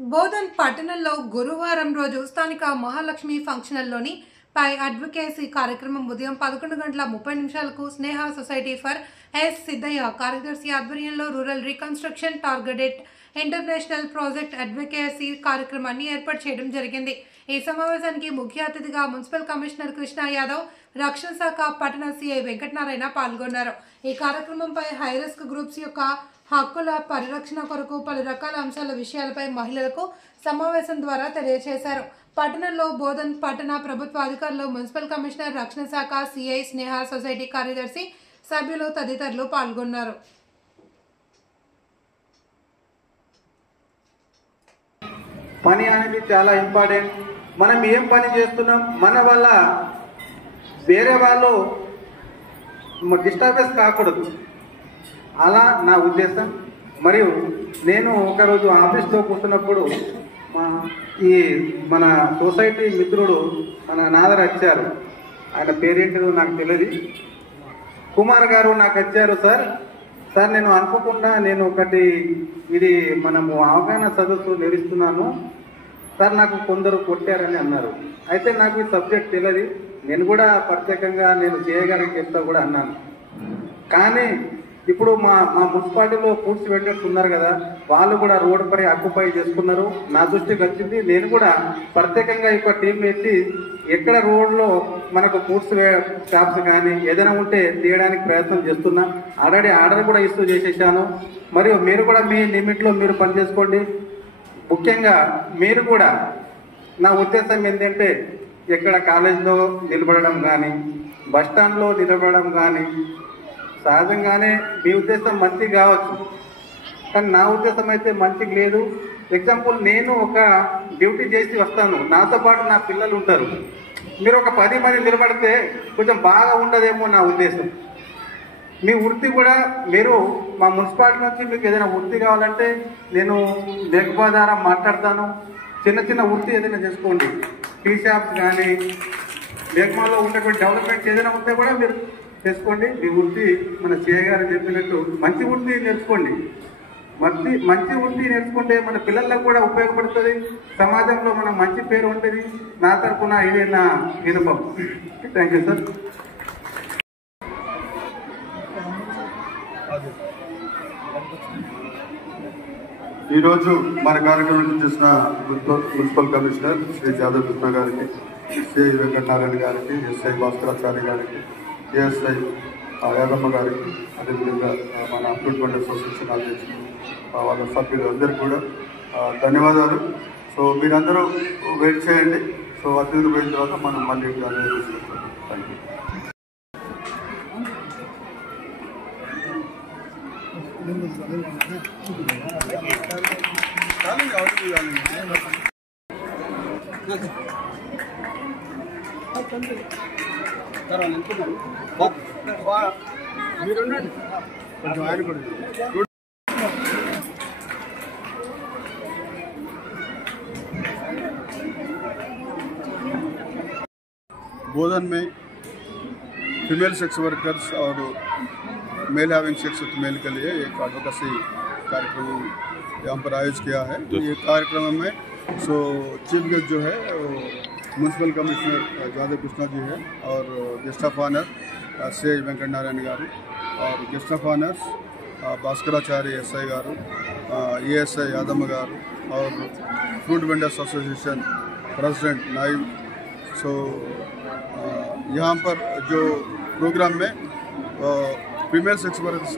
బోధన్ పట్టణంలో గురువారం రోజు స్థానిక మహాలక్ష్మి ఫంక్షన్లోని పై అడ్వకేసీ కార్యక్రమం ఉదయం 11:30 స్నేహ సొసైటీ ఫర్ ఎస్ సిద్ధయ్య కార్యదర్శి ఆధ్వర్యంలో rural reconstruction targeted international project advocacy కార్యక్రమాన్ని ఏర్పాటు చేయడం జరిగింది. ఈ సమావేశానికి ముఖ్య అతిథిగా మున్సిపల్ కమిషనర్ కృష్ణ యాదవ్, రక్షణ శాఖ పట్టణ సిఐ వెంకటనారాయణ పాల్గొన్నారు. ఈ కార్యక్రమంపై హైరిస్క్ గ్రూప్స్ యొక్క హక్కుల పరిరక్షణ కొరకు పలు రకాల అంశాల విషయాలపై మహిళలకు సమావేశం ద్వారా తెలియజేశారు. పట్టణంలో బోధన్ పట్టణ ప్రభుత్వ అధికారులు, మున్సిపల్ కమిషనర్, రక్షణ శాఖ, సిఐ, స్నేహ సొసైటీ కార్యదర్శి, సభ్యులు తదితరులు పాల్గొన్నారు. పని అనేది చాలా ఇంపార్టెంట్. మనం ఏం పని చేస్తున్నాం, మన వల్ల వేరే వాళ్ళు డిస్టర్బెన్స్ కాకూడదు, అలా నా ఉద్దేశం. మరియు నేను ఒకరోజు ఆఫీస్లో కూర్చున్నప్పుడు మన సొసైటీ మిత్రుడు మన నాదర్ వచ్చారు. ఆయన పేరేంటో నాకు తెలియదు. కుమార్ గారు నాకు వచ్చారు. సార్ నేను అనుకోకుండా నేను ఒకటి ఇది మనము అవగాహన సదస్సు నిర్వహిస్తున్నాను సార్, నాకు కొందరు కొట్టారని అన్నారు. అయితే నాకు ఈ సబ్జెక్ట్ తెలియదు, నేను కూడా ప్రత్యేకంగా నేను చేయగారికి చెప్తా కూడా అన్నాను. కానీ ఇప్పుడు మా మున్సిపాలిటీలో పూడ్చి వెండర్స్ ఉన్నారు కదా, వాళ్ళు కూడా రోడ్డుపై ఆక్యుపై చేసుకున్నారు. నా దృష్టికి వచ్చింది, నేను కూడా ప్రత్యేకంగా ఒక టీం పెట్టి ఎక్కడ రోడ్లో మనకు పూడ్స్ స్టాప్స్ కానీ ఏదైనా ఉంటే తీయడానికి ప్రయత్నం చేస్తున్నా. ఆల్రెడీ ఆర్డర్ కూడా ఇష్యూ చేసేసాను. మరియు మీరు కూడా మీ లిమిట్లో మీరు పనిచేసుకోండి. ముఖ్యంగా మీరు కూడా, నా ఉద్దేశం ఏంటంటే ఎక్కడ కాలేజీలో నిలబడడం కానీ, బస్టాండ్లో నిలబడడం కానీ, సహజంగానే మీ ఉద్దేశం మంచిగా కావచ్చు, కానీ నా ఉద్దేశం అయితే మంచిగా లేదు. ఎగ్జాంపుల్, నేను ఒక డ్యూటీ చేసి వస్తాను, నాతో పాటు నా పిల్లలు ఉంటారు. మీరు ఒక 10 మంది నిలబడితే కొంచెం బాగా ఉండదేమో నా ఉద్దేశం. మీ వృత్తి కూడా మీరు మా మున్సిపాలిటీ నుంచి మీకు ఏదైనా వృత్తి కావాలంటే నేను లేఖపా ద్వారా మాట్లాడతాను. చిన్న వృత్తి ఏదైనా చేసుకోండి. టీ షాప్స్ కానీ లేఖమాలో ఉన్నటువంటి డెవలప్మెంట్స్ ఏదైనా ఉంటే కూడా మీరు చేసుకోండి. మీ వృత్తి మన సిఐ గారు చెప్పినట్టు మంచి వృత్తి నేర్చుకోండి. మంచి వృత్తి నేర్చుకుంటే మన పిల్లలకు కూడా ఉపయోగపడుతుంది, సమాజంలో మనం మంచి పేరు ఉంటుంది. నా తరఫున ఇదే నా వినపం. Thank you sir. ఈరోజు మన కార్యక్రమం చేసిన మున్సిపల్ కమిషనర్ శ్రీ యాదవ్ కృష్ణ గారికి, శ్రీ వెంకటనారాయణ గారికి, ఎస్ఐ భాస్కరాచార్య గారికి, ఏఎస్ఐ యాదమ్మ గారికి, అదేవిధంగా మన ఫ్రూట్ వెండర్ అసోసియేషన్ అధ్యక్షులు వాళ్ళ సభ్యులు అందరికీ కూడా ధన్యవాదాలు. సో మీరందరూ వెయిట్ చేయండి. సో అతిథులు పోయిన తర్వాత మనం మళ్ళీ తీసుకుంటాం. Thank you. बोधन में फीमेल सेक्स वर्कर्स और male having sex with male के लिए एक एडवोकेसी कार्यक्रम यहाँ पर आयोजित किया है. ये कार्यक्रम में चीफ गेस्ट जो है म्यूनसिपल कमिश्नर यादव कृष्णा जी है, और guest of honour C Venkatanarayana garu, और guest of honours Bhaskaracharya SI garu, ASI Yadamma garu, और फ्रूट वेंडर्स एसोसिएशन प्रेसिडेंट नाइब. सो यहाँ पर जो प्रोग्राम में फीमेल सेक्स वर्कर्स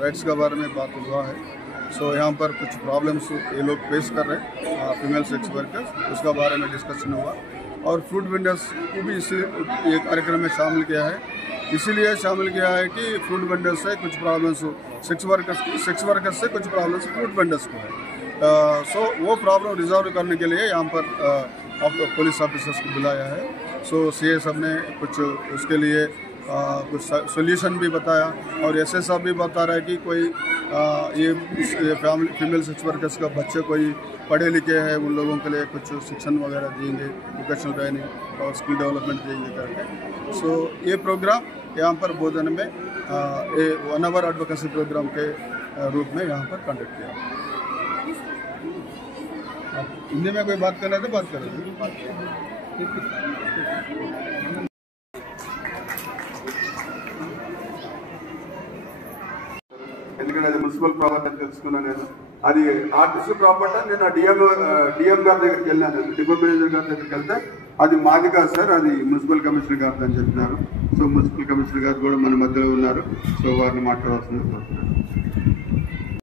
राइट्स के बारे में बात हुआ है. सो यहाँ पर कुछ प्रॉब्लम्स ये लोग फेस कर रहे हैं फीमेल सेक्स वर्कर्स, उसका बारे में डिस्कशन हुआ. और फ्रूट वेंडर्स को भी ये कार्यक्रम में शामिल किया है. इसीलिए शामिल किया है कि फ्रूट वेंडर्स से कुछ प्रॉब्लम्स हो, सेक्स वर्कर्स से कुछ प्रॉब्लम्स फ्रूट वेंडर्स को है. सो वो प्रॉब्लम रिजॉल्व करने के लिए यहाँ पर पुलिस ऑफिसर्स को बुलाया है. सो सीए साहब ने कुछ उसके लिए कुछ सोल्यूशन भी बताया, और एसए साहब भी बता रहा है कि कोई ये फीमेल सेक्स वर्कर्स का बच्चे कोई पढ़े लिखे हैं, उन लोगों के लिए कुछ शिक्षण वगैरह देंगे, वोकेशनल ट्रेनिंग और स्किल डेवलपमेंट देंगे करके. सो ये प्रोग्राम यहाँ पर बोधन में 1 आवर एडवोकेसी प्रोग्राम के रूप में यहाँ पर कंडक्ट किया. हिंदी में कोई बात करना है तो बात करो। ఎందుకంటే అది మున్సిపల్ ప్రాపర్టీ అని తెలుసుకున్నాను నేను. అది ఆర్టీసీ ప్రాపర్టీ. నేను డిఎం గారి దగ్గరికి వెళ్ళాను, డిపో మేనేజర్ గారి దగ్గరికి వెళ్తే అది మాది కాదు సార్, అది మున్సిపల్ కమిషనర్ గారు అని చెప్పినారు. సో మున్సిపల్ కమిషనర్ గారు కూడా మన మధ్యలో ఉన్నారు. సో వారిని మాట్లాడాల్సింది.